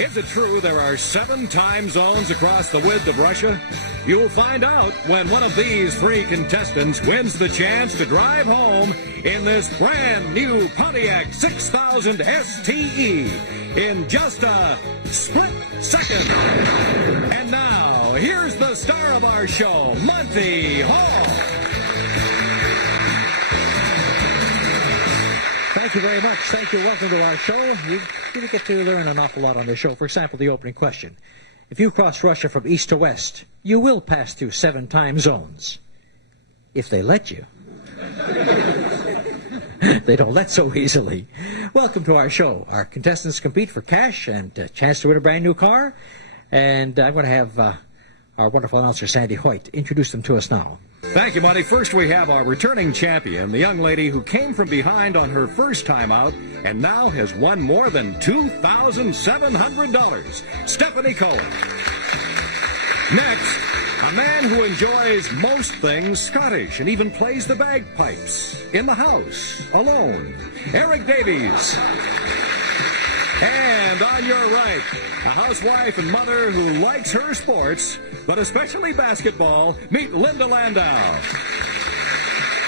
Is it true there are 7 time zones across the width of Russia? You'll find out when one of these 3 contestants wins the chance to drive home in this brand new Pontiac 6000 STE in just a split second. And now, here's the star of our show, Monty Hall. Thank you very much. Thank you. Welcome to our show. You get to learn an awful lot on the show. For example, the opening question. If you cross Russia from east to west, you will pass through 7 time zones. If they let you. They don't let so easily. Welcome to our show. Our contestants compete for cash and a chance to win a brand new car. And I'm going to have our wonderful announcer, Sandy Hoyt, introduce them to us now. Thank you, Monty. First, we have our returning champion, the young lady who came from behind on her first time out and now has won more than $2,700, Stephanie Cohen. Next, a man who enjoys most things Scottish and even plays the bagpipes in the house, alone, Eric Davies. And on your right, a housewife and mother who likes her sports, but especially basketball, meet Linda Landau.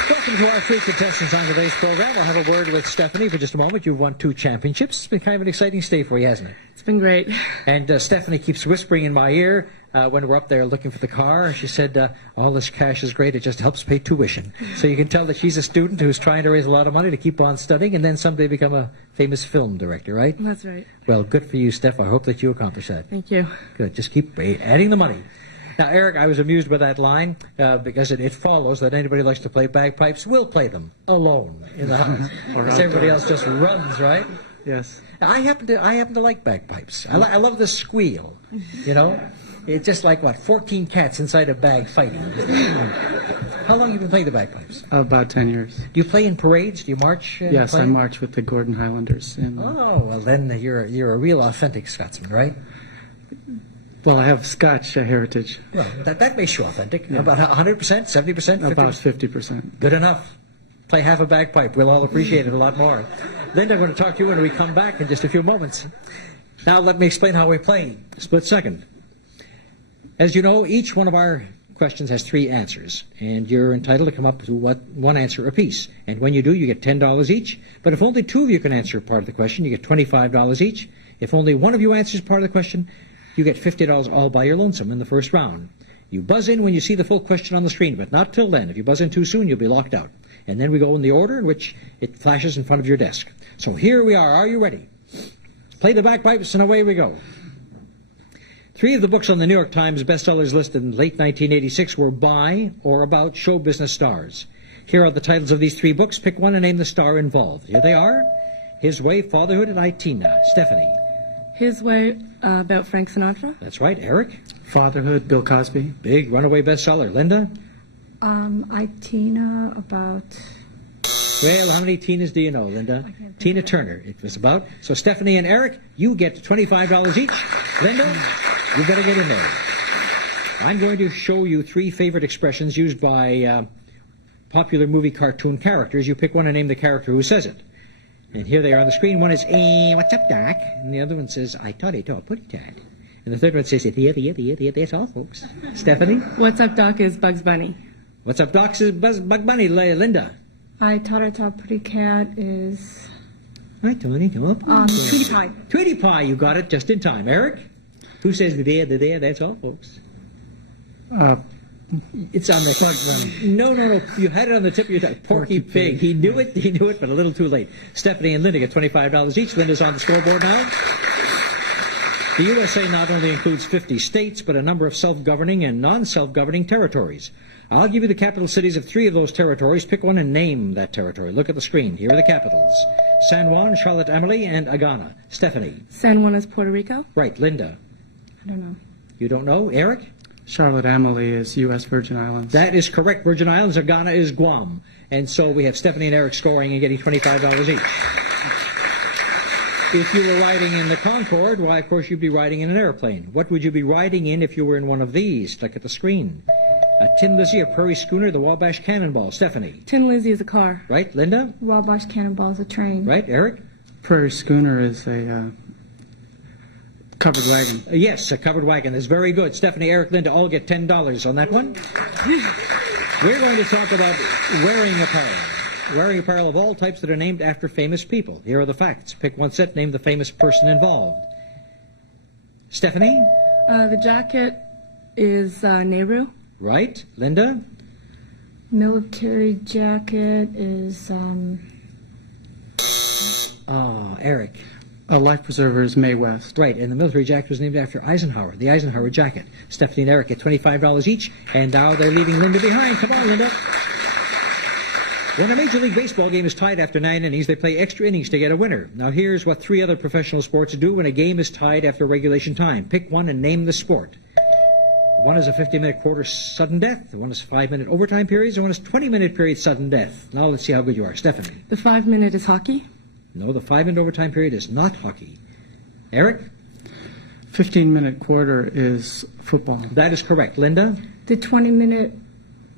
Welcome to our 3 contestants on today's program. I'll have a word with Stephanie for just a moment. You've won 2 championships. It's been kind of an exciting stay for you, hasn't it? It's been great. And Stephanie keeps whispering in my ear when we're up there looking for the car. She said, all this cash is great. It just helps pay tuition. So you can tell that she's a student who's trying to raise a lot of money to keep on studying and then someday become a famous film director, right? That's right. Well, good for you, Steph. I hope that you accomplish that. Thank you. Good. Just keep adding the money. Now, Eric, I was amused by that line because it follows that anybody who likes to play bagpipes will play them alone in the house. Because everybody else just runs, right? Yes. Now, I happen to like bagpipes. I love the squeal, you know? It's just like, 14 cats inside a bag fighting. How long have you been playing the bagpipes? About 10 years. Do you play in parades? Do you march? Yes, I march with the Gordon Highlanders. Oh, well, then you're a real authentic Scotsman, right? Well, I have Scotch heritage. Well, that makes you authentic. Yeah. About 100%, 70%? 50%? About 50%. Good enough. Play half a bagpipe. We'll all appreciate it a lot more. Linda, I'm going to talk to you when we come back in just a few moments. Now let me explain how we play. Split second. As you know, each one of our questions has 3 answers, and you're entitled to come up with 1 answer apiece. And when you do, you get $10 each. But if only 2 of you can answer part of the question, you get $25 each. If only 1 of you answers part of the question, you get $50 all by your lonesome in the first round. You buzz in when you see the full question on the screen, but not till then. If you buzz in too soon, you'll be locked out. And then we go in the order in which it flashes in front of your desk. So here we are. Are you ready? Play the bagpipes and away we go. 3 of the books on the New York Times bestsellers list in late 1986 were by or about show business stars. Here are the titles of these 3 books. Pick one and name the star involved. Here they are. His Way, Fatherhood, and Itina. Stephanie. His Way, about Frank Sinatra. That's right. Eric. Fatherhood, Bill Cosby. Big runaway bestseller. Linda. Itina, about... Well, how many Tinas do you know, Linda? Tina Turner, it was about. So Stephanie and Eric, you get $25 each. Linda, you better get in there. I'm going to show you 3 favorite expressions used by popular movie cartoon characters. You pick one and name the character who says it. And here they are on the screen. One is, what's up, Doc? And the other one says, I thought it all pretty tight. And the third one says, that's all, folks. Stephanie? What's Up, Doc is Bugs Bunny. What's up, Doc is Bug Bunny. Linda? I Thought Pretty Cat is... Hi, Tony. Come up. Tweety Pie. Tweety Pie, you got it just in time. Eric? Who says the that's all, folks? It's on the front. No. You had it on the tip of your tongue. Porky Pig. He knew it, but a little too late. Stephanie and Linda get $25 each. Linda's on the scoreboard now. The USA not only includes 50 states, but a number of self-governing and non-self-governing territories. I'll give you the capital cities of 3 of those territories. Pick one and name that territory. Look at the screen. Here are the capitals. San Juan, Charlotte Amalie, and Agana. Stephanie. San Juan is Puerto Rico. Right. Linda. I don't know. You don't know? Eric? Charlotte Amalie is U.S. Virgin Islands. That is correct. Virgin Islands. Agana is Guam. And so we have Stephanie and Eric scoring and getting $25 each. If you were riding in the Concorde, why, of course, you'd be riding in an airplane. What would you be riding in if you were in one of these? Look at the screen. A Tin Lizzie, a Prairie Schooner, the Wabash Cannonball. Stephanie. Tin Lizzie is a car. Right. Linda? Wabash Cannonball is a train. Right. Eric? Prairie Schooner is a Covered wagon. Yes, a covered wagon is very good. Stephanie, Eric, Linda all get $10 on that one. We're going to talk about wearing apparel. Wearing apparel of all types that are named after famous people. Here are the facts. Pick one set, name the famous person involved. Stephanie? The jacket is Nehru. Right. Linda? Military jacket is Eric. A life preserver is Mae West. Right, and the military jacket was named after Eisenhower, the Eisenhower jacket. Stephanie and Eric get $25 each, and now they're leaving Linda behind. Come on, Linda. When a Major League Baseball game is tied after 9 innings, they play extra innings to get a winner. Now here's what 3 other professional sports do when a game is tied after regulation time. Pick one and name the sport. One is a 50-minute quarter sudden death. One is 5-minute overtime periods, and one is 20-minute period sudden death. Now let's see how good you are. Stephanie. the 5-minute is hockey. No, the 5-minute overtime period is not hockey. Eric? 15-minute quarter is football. That is correct. Linda? The 20-minute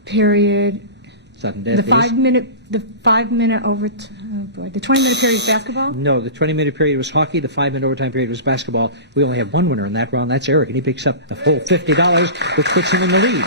period. Sudden death The 5-minute overtime. Oh boy, the 20-minute period is basketball. No, the 20-minute period was hockey. The 5-minute overtime period was basketball. We only have one winner in that round. That's Eric, and he picks up the full $50, which puts him in the lead.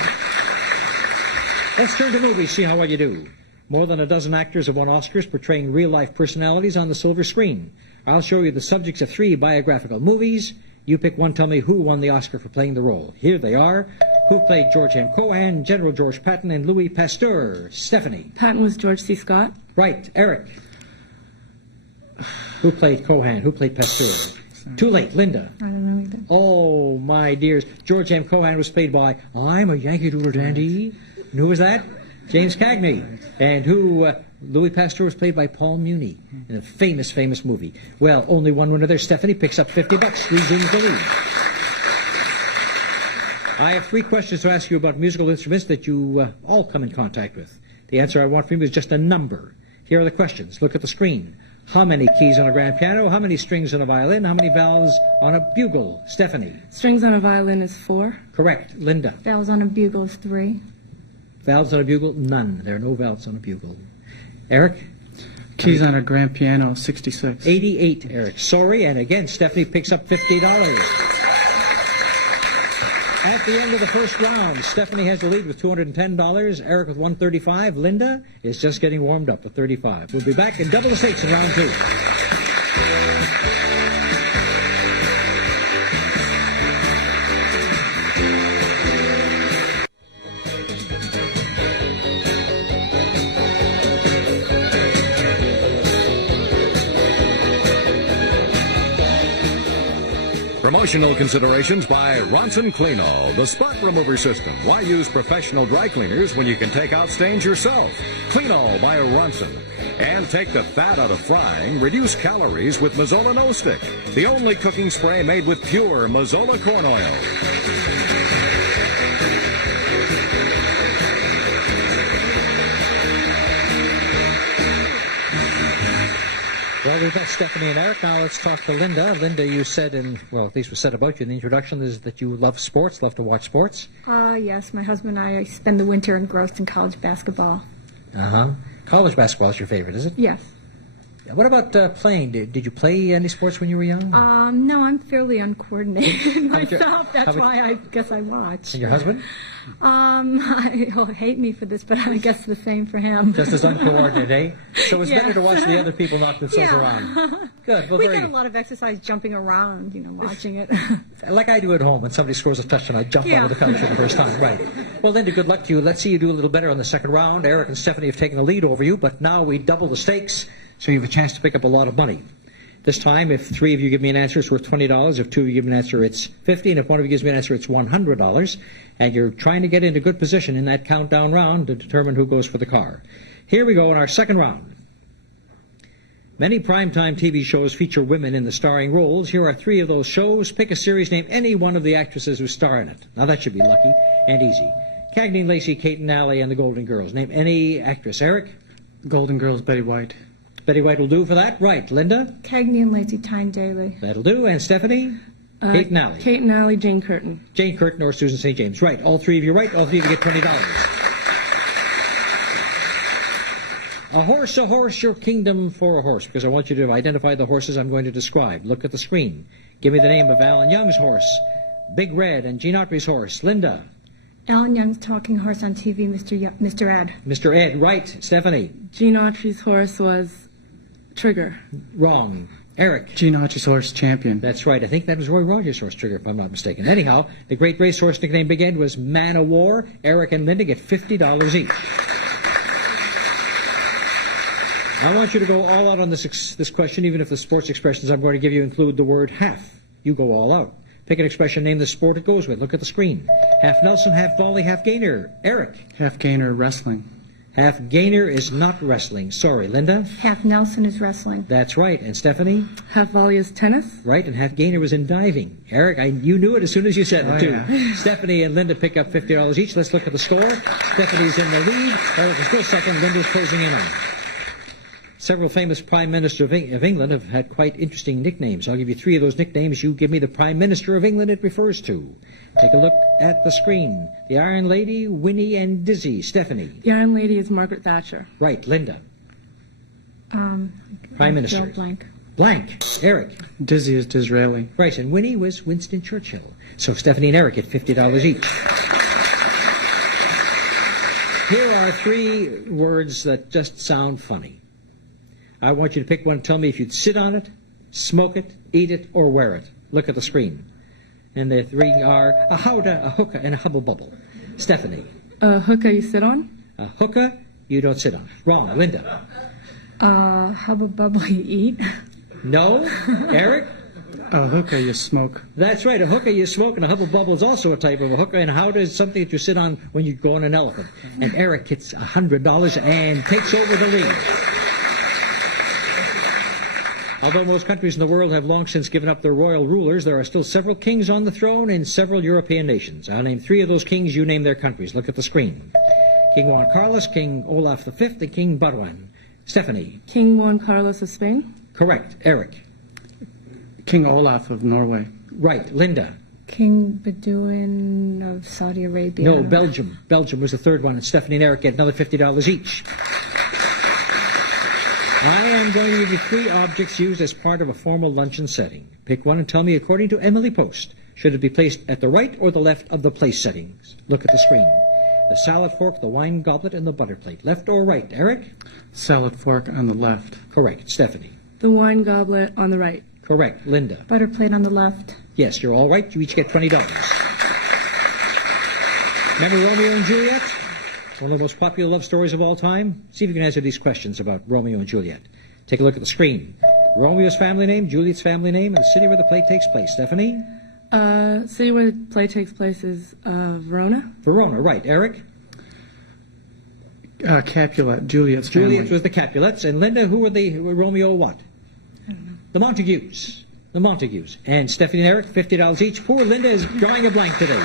Let's turn to movies, see how well you do. More than a dozen actors have won Oscars portraying real-life personalities on the silver screen. I'll show you the subjects of 3 biographical movies. You pick one, tell me who won the Oscar for playing the role. Here they are. Who played George M. Cohan, General George Patton, and Louis Pasteur? Stephanie. Patton was George C. Scott. Right. Eric. Who played Cohan? Who played Pasteur? Too late. Linda. I don't know either. Oh, my dears. George M. Cohan was played by I'm a Yankee Doodle Dandy. And who was that? James Cagney. And who, Louis Pasteur was played by Paul Muni in a famous, famous movie. Well, only one winner there. Stephanie picks up $50, resumes the lead. I have 3 questions to ask you about musical instruments that you all come in contact with. The answer I want from you is just a number. Here are the questions. Look at the screen. How many keys on a grand piano? How many strings on a violin? How many valves on a bugle? Stephanie. Strings on a violin is 4. Correct. Linda. Valves on a bugle is 3. Valves on a bugle? None. There are no valves on a bugle. Eric? Keys on a grand piano, 66. 88, Eric. Sorry, and again, Stephanie picks up $50. At the end of the first round, Stephanie has the lead with $210, Eric with $135. Linda is just getting warmed up with $35. We'll be back in double the stakes in round 2. Promotional considerations by Ronson Clean All, the spot remover system. Why use professional dry cleaners when you can take out stains yourself? Clean All by Ronson. And take the fat out of frying, reduce calories with Mazola No Stick, the only cooking spray made with pure Mazola corn oil. Well, we've met Stephanie and Eric. Now let's talk to Linda. Linda, you said at least was said about you in the introduction, is that you love sports, love to watch sports. Yes, my husband and I spend the winter engrossed in college basketball. Uh-huh. College basketball is your favorite, is it? Yes. What about playing? Did you play any sports when you were young? No, I'm fairly uncoordinated myself. That's about- why I guess I watch. And your husband? He'll hate me for this, but I guess the same for him. Just as uncoordinated, eh? So it's Yeah. better to watch the other people knock themselves Yeah. around. Good. Well, We very get a lot of exercise jumping around, watching it. like I do at home. When somebody scores a touchdown, I jump Yeah. out of the couch for the first time. Right. Well, Linda, good luck to you. Let's see you do a little better on the second round. Eric and Stephanie have taken the lead over you, but now we double the stakes, so you have a chance to pick up a lot of money. This time, if 3 of you give me an answer, it's worth $20. If 2 of you give me an answer, it's $50. And if 1 of you gives me an answer, it's $100. And you're trying to get into good position in that countdown round to determine who goes for the car. Here we go in our second round. Many primetime TV shows feature women in the starring roles. Here are 3 of those shows. Pick a series, name any one of the actresses who star in it. Now that should be lucky and easy. Cagney and Lacey, Kate and Allie, and the Golden Girls. Name any actress. Eric? Golden Girls, Betty White. Betty White will do for that. Right. Linda? Cagney and Lacey, Tyne Daly. That'll do. And Stephanie? Kate and Allie. Kate and Allie, Jane Curtin. Jane Curtin or Susan St. James. Right. All 3 of you right. All 3 of you get $20. A horse, your kingdom for a horse, because I want you to identify the horses I'm going to describe. Look at the screen. Give me the name of Alan Young's horse, Big Red, and Gene Autry's horse. Linda. Alan Young's talking horse on TV, Mr. Ed. Mr. Ed, right. Stephanie. Gene Autry's horse was Trigger. Wrong. Eric. Gene Autry's horse, Champion. That's right. I think that was Roy Rogers' horse, Trigger, if I'm not mistaken. Anyhow, the great racehorse nickname Big Ed was Man o' War. Eric and Linda get $50 each. I want you to go all out on this question, even if the sports expressions I'm going to give you include the word half. You go all out. Pick an expression, name the sport it goes with. Look at the screen. Half Nelson, half Dolly, half Gainer. Eric. Half Gainer, wrestling. Half Gainer is not wrestling. Sorry, Linda. Half Nelson is wrestling. That's right. And Stephanie? Half volley is tennis. Right, and half Gainer was in diving. Eric, you knew it as soon as you said it, too. Yeah. Stephanie and Linda pick up $50 each. Let's look at the score. Stephanie's in the lead. Eric is still second. Linda's closing in on. Several famous Prime Ministers of England have had quite interesting nicknames. I'll give you 3 of those nicknames. You give me the Prime Minister of England it refers to. Take a look at the screen. The Iron Lady, Winnie, and Dizzy. Stephanie. The Iron Lady is Margaret Thatcher. Right. Linda. Prime Minister. Joe Blank. Blank. Eric. Dizzy is Disraeli. Right, and Winnie was Winston Churchill. So Stephanie and Eric get $50 each. Here are 3 words that just sound funny. I want you to pick one and tell me if you'd sit on it, smoke it, eat it, or wear it. Look at the screen. And the 3 are a howdah, a hookah, and a hubble bubble. Stephanie. A hookah you sit on. A hookah, you don't sit on. Wrong. Linda. Hubba bubble you eat. No. Eric. A hookah you smoke. That's right. A hookah you smoke, and a hubble bubble is also a type of a hookah. And howdah is something that you sit on when you go on an elephant. And Eric gets $100 and takes over the lead. Although most countries in the world have long since given up their royal rulers, there are still several kings on the throne in several European nations. I'll name 3 of those kings. You name their countries. Look at the screen. King Juan Carlos, King Olaf V, and King Barwan. Stephanie. King Juan Carlos of Spain. Correct. Eric. King Olaf of Norway. Right. Linda. King Bedouin of Saudi Arabia. No, Belgium. Belgium was the 3rd one, and Stephanie and Eric get another $50 each. I am going to give you 3 objects used as part of a formal luncheon setting. Pick one and tell me, according to Emily Post, should it be placed at the right or the left of the place settings? Look at the screen. The salad fork, the wine goblet, and the butter plate. Left or right, Eric? Salad fork on the left. Correct. Stephanie? The wine goblet on the right. Correct. Linda? Butter plate on the left. Yes, you're all right. You each get $20. Remember Romeo and Juliet? One of the most popular love stories of all time? See if you can answer these questions about Romeo and Juliet. Take a look at the screen. Romeo's family name, Juliet's family name, and the city where the play takes place. Stephanie? City where the play takes place is Verona. Verona, right. Eric? Capulet, Juliet's family. Juliet was the Capulets. And Linda, who were Romeo what? I don't know. The Montagues. The Montagues. And Stephanie and Eric, $50 each. Poor Linda is drawing a blank today.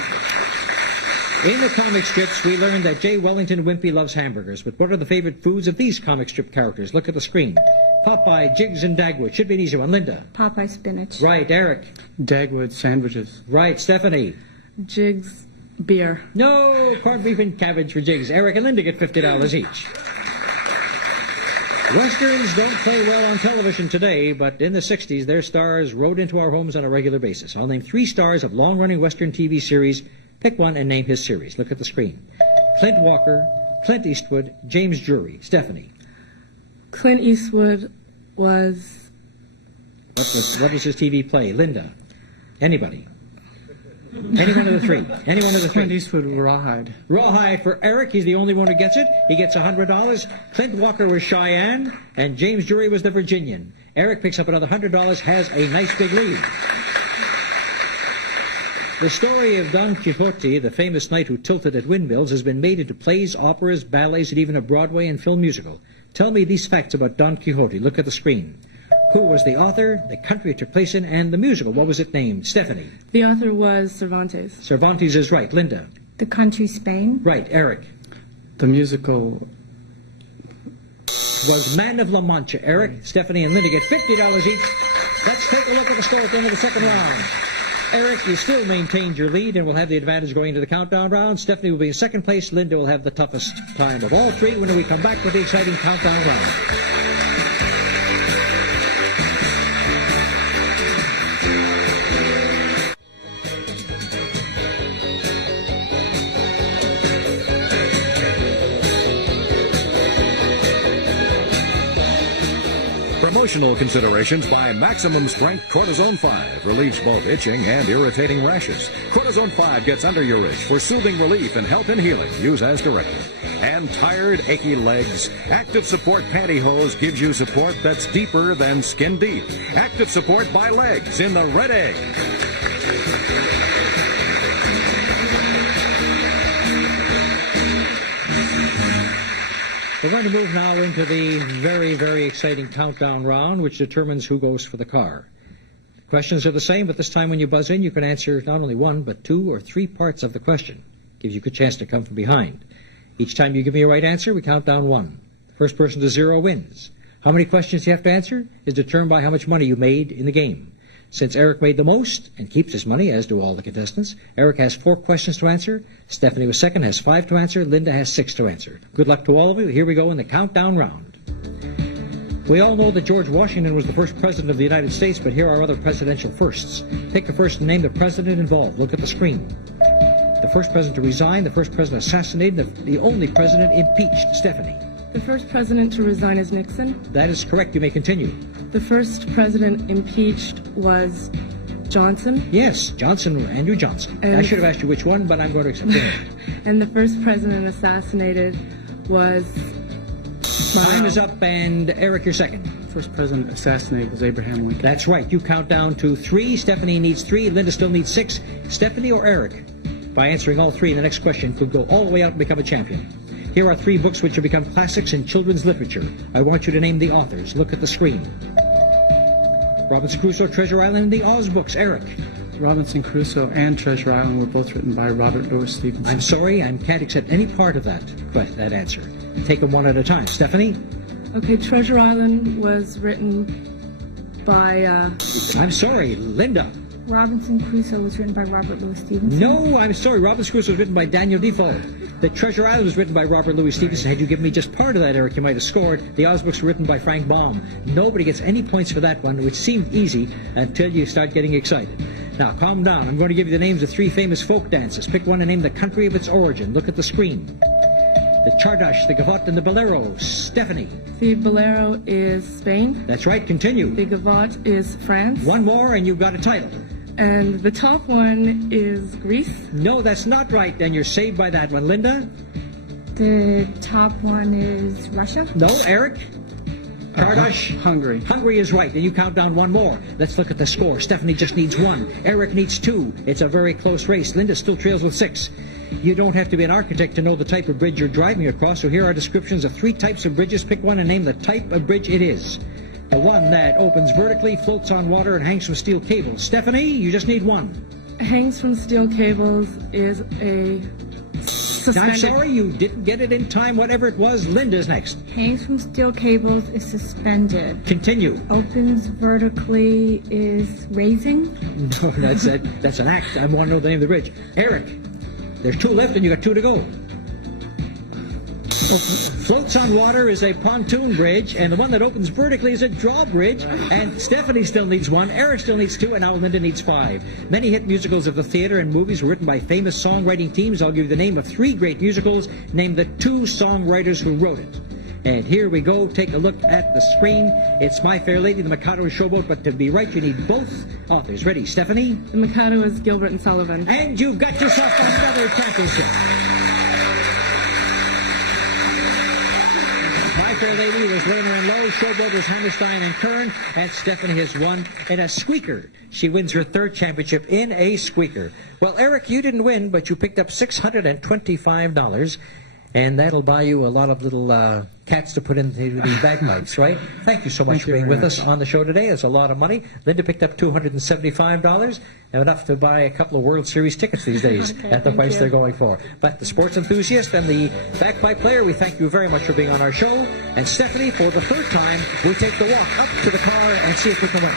In the comic strips, we learned that J. Wellington Wimpy loves hamburgers. But what are the favorite foods of these comic strip characters? Look at the screen. Popeye, Jiggs, and Dagwood. Should be an easy one. Linda. Popeye spinach. Right. Eric. Dagwood sandwiches. Right. Stephanie. Jiggs beer. No, corned beef and cabbage for Jiggs. Eric and Linda get $50 each. Westerns don't play well on television today, but in the 60s, their stars rode into our homes on a regular basis. I'll name 3 stars of long-running Western TV series. Pick one and name his series. Look at the screen. Clint Walker, Clint Eastwood, James Drury. Stephanie. Clint Eastwood was... What was his TV play? Linda. Anybody. Any one of the 3. Any one of the 3. Clint Eastwood, Rawhide. Rawhide for Eric. He's the only one who gets it. He gets $100. Clint Walker was Cheyenne, and James Drury was the Virginian. Eric picks up another $100, has a nice big lead. The story of Don Quixote, the famous knight who tilted at windmills, has been made into plays, operas, ballets, and even a Broadway and film musical. Tell me these facts about Don Quixote. Look at the screen. Who was the author, the country it took place in, and the musical? What was it named? Stephanie. The author was Cervantes. Cervantes is right. Linda. The country Spain. Right. Eric. The musical Was Man of La Mancha. Eric, Stephanie, and Linda get $50 each. Let's take a look at the score at the end of the second round. Eric, you still maintained your lead and will have the advantage going into the countdown round. Stephanie will be in second place. Linda will have the toughest time of all three when we come back with the exciting countdown round. Promotional considerations by Maximum Strength Cortisone 5 relieves both itching and irritating rashes. Cortisone 5 gets under your itch for soothing relief and help in healing. Use as directed. And tired, achy legs? Active Support Pantyhose gives you support that's deeper than skin deep. Active Support by Legs in the red egg. We're going to move now into the very, very exciting countdown round, which determines who goes for the car. The questions are the same, but this time when you buzz in, you can answer not only one, but two or three parts of the question. Gives you a good chance to come from behind. Each time you give me a right answer, we count down one. The first person to zero wins. How many questions you have to answer is determined by how much money you made in the game. Since Eric made the most and keeps his money, as do all the contestants, Eric has 4 questions to answer. Stephanie was second, has 5 to answer. Linda has 6 to answer. Good luck to all of you. Here we go in the countdown round. We all know that George Washington was the first president of the United States, but here are other presidential firsts. Pick the first and name the president involved. Look at the screen. The first president to resign, the first president assassinated, the only president impeached. Stephanie. The first president to resign is Nixon. That is correct. You may continue. The first president impeached was Johnson. Yes, Johnson, Andrew Johnson. And I should have asked you which one, but I'm going to accept it. And the first president assassinated was... Time is up, and Eric, you're second. First president assassinated was Abraham Lincoln. That's right. You count down to 3. Stephanie needs 3. Linda still needs 6. Stephanie or Eric, by answering all 3 in the next question, could go all the way out and become a champion. Here are 3 books which have become classics in children's literature. I want you to name the authors. Look at the screen. Robinson Crusoe, Treasure Island, and the Oz books. Eric. Robinson Crusoe and Treasure Island were both written by Robert Louis Stevenson. I'm sorry, I can't accept any part of that answer. Take them one at a time. Stephanie? Okay, Treasure Island was written by... I'm sorry, Linda. Robinson Crusoe was written by Robert Louis Stevenson. No, I'm sorry. Robinson Crusoe was written by Daniel Defoe. The Treasure Island was written by Robert Louis Stevenson. Had you given me just part of that, Eric, you might have scored. The Oz books were written by Frank Baum. Nobody gets any points for that one, which seemed easy until you start getting excited. Now, calm down. I'm going to give you the names of 3 famous folk dances. Pick one and name the country of its origin. Look at the screen. The Chardash, the Gavotte, and the Bolero. Stephanie. The Bolero is Spain. That's right. Continue. The Gavotte is France. One more, and you've got a title. And the top one is Greece. No, that's not right. Then you're saved by that one. Linda? The top one is Russia. No, Eric? Kardash? Hungary. Hungary is right. And you count down one more. Let's look at the score. Stephanie just needs 1. Eric needs 2. It's a very close race. Linda still trails with 6. You don't have to be an architect to know the type of bridge you're driving across, so here are descriptions of 3 types of bridges. Pick one and name the type of bridge it is. The one that opens vertically, floats on water, and hangs from steel cables. Stephanie, you just need 1. Hangs from steel cables is a suspended... I'm sorry, you didn't get it in time. Whatever it was, Linda's next. Hangs from steel cables is suspended. Continue. Opens vertically is raising. No, that's an act. I want to know the name of the bridge. Eric, there's 2 left and you got 2 to go. Floats on water is a pontoon bridge, and the one that opens vertically is a drawbridge. And Stephanie still needs 1, Eric still needs 2, and now Linda needs 5. Many hit musicals of the theater and movies were written by famous songwriting teams. I'll give you the name of 3 great musicals. Name the 2 songwriters who wrote it. And here we go. Take a look at the screen. It's My Fair Lady, The Mikado, and Showboat, but to be right, you need both authors. Ready, Stephanie? The Mikado is Gilbert and Sullivan. And you've got yourself another championship. My Fair Lady was Rayner and Lowe, Showboat was Hammerstein and Kern, and Stephanie has won in a squeaker. She wins her 3rd championship in a squeaker. Well, Eric, you didn't win, but you picked up $625, and that'll buy you a lot of little cats to put into the bagpipes, right? Thank you so much for being with us on the show today. It's a lot of money. Linda picked up $275, and enough to buy a couple of World Series tickets these days at the price they're going for. But the sports enthusiast and the bagpipe player, we thank you very much for being on our show. And Stephanie, for the 3rd time, we take the walk up to the car and see if we can win.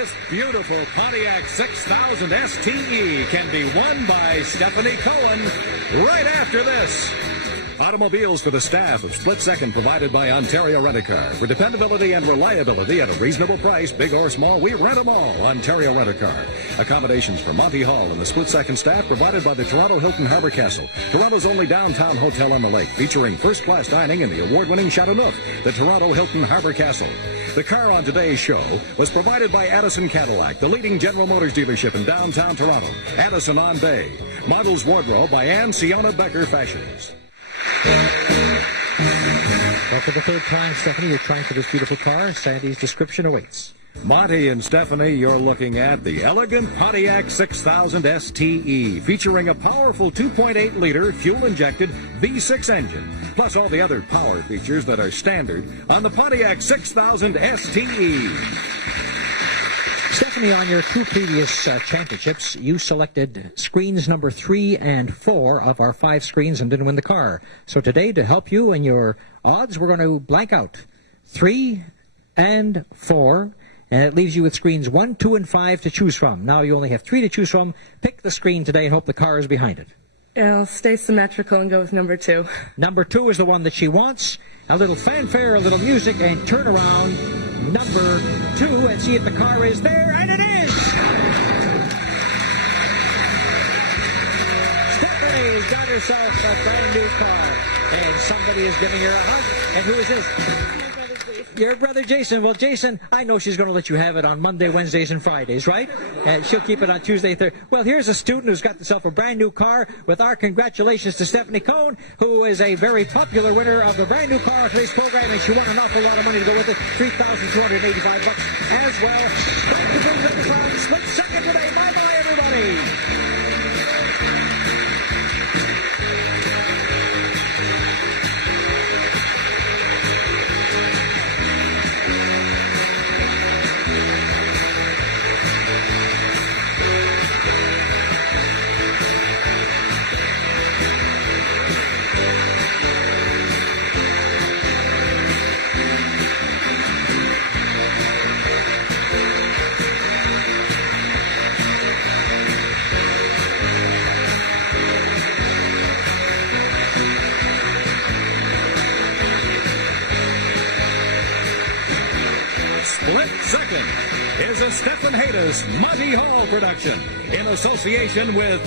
This beautiful Pontiac 6000 STE can be won by Stephanie Cohen right after this. Automobiles for the staff of Split Second, provided by Ontario Rent-A-Car. For dependability and reliability at a reasonable price, big or small, we rent them all. Ontario Rent-A-Car. Accommodations for Monty Hall and the Split Second staff provided by the Toronto Hilton Harbor Castle, Toronto's only downtown hotel on the lake, featuring first-class dining in the award-winning Chateau Neuf, the Toronto Hilton Harbor Castle. The car on today's show was provided by Addison Cadillac, the leading General Motors dealership in downtown Toronto. Addison on Bay. Models wardrobe by Ann Siona Becker Fashions. Well, for the third time, Stephanie, you're trying for this beautiful car. Sandy's description awaits. Monty and Stephanie, you're looking at the elegant Pontiac 6000 STE, featuring a powerful 2.8-liter fuel-injected V6 engine, plus all the other power features that are standard on the Pontiac 6000 STE. Stephanie, on your two previous championships, you selected screens number 3 and 4 of our 5 screens and didn't win the car. So today, to help you in your odds, we're going to blank out 3 and 4, and it leaves you with screens 1, 2, and 5 to choose from. Now you only have 3 to choose from. Pick the screen today and hope the car is behind it. I'll stay symmetrical and go with number 2. Number 2 is the one that she wants. A little fanfare, a little music, and turn around number 2 and see if the car is there, and it is! Stephanie's got herself a brand new car, and somebody is giving her a hug. And who is this? Your brother Jason. Well, Jason, I know she's going to let you have it on Monday, Wednesdays, and Fridays, right? And she'll keep it on Tuesday, Thursday. Well, here's a student who's got herself a brand new car. With our congratulations to Stephanie Cohen, who is a very popular winner of the brand new car of today's program, and she won an awful lot of money to go with it, $3,285 as well. Back to Blues at the Crown, Split Second today. Bye-bye, everybody. Split Second is a Stephen Haydas Monty Hall production in association with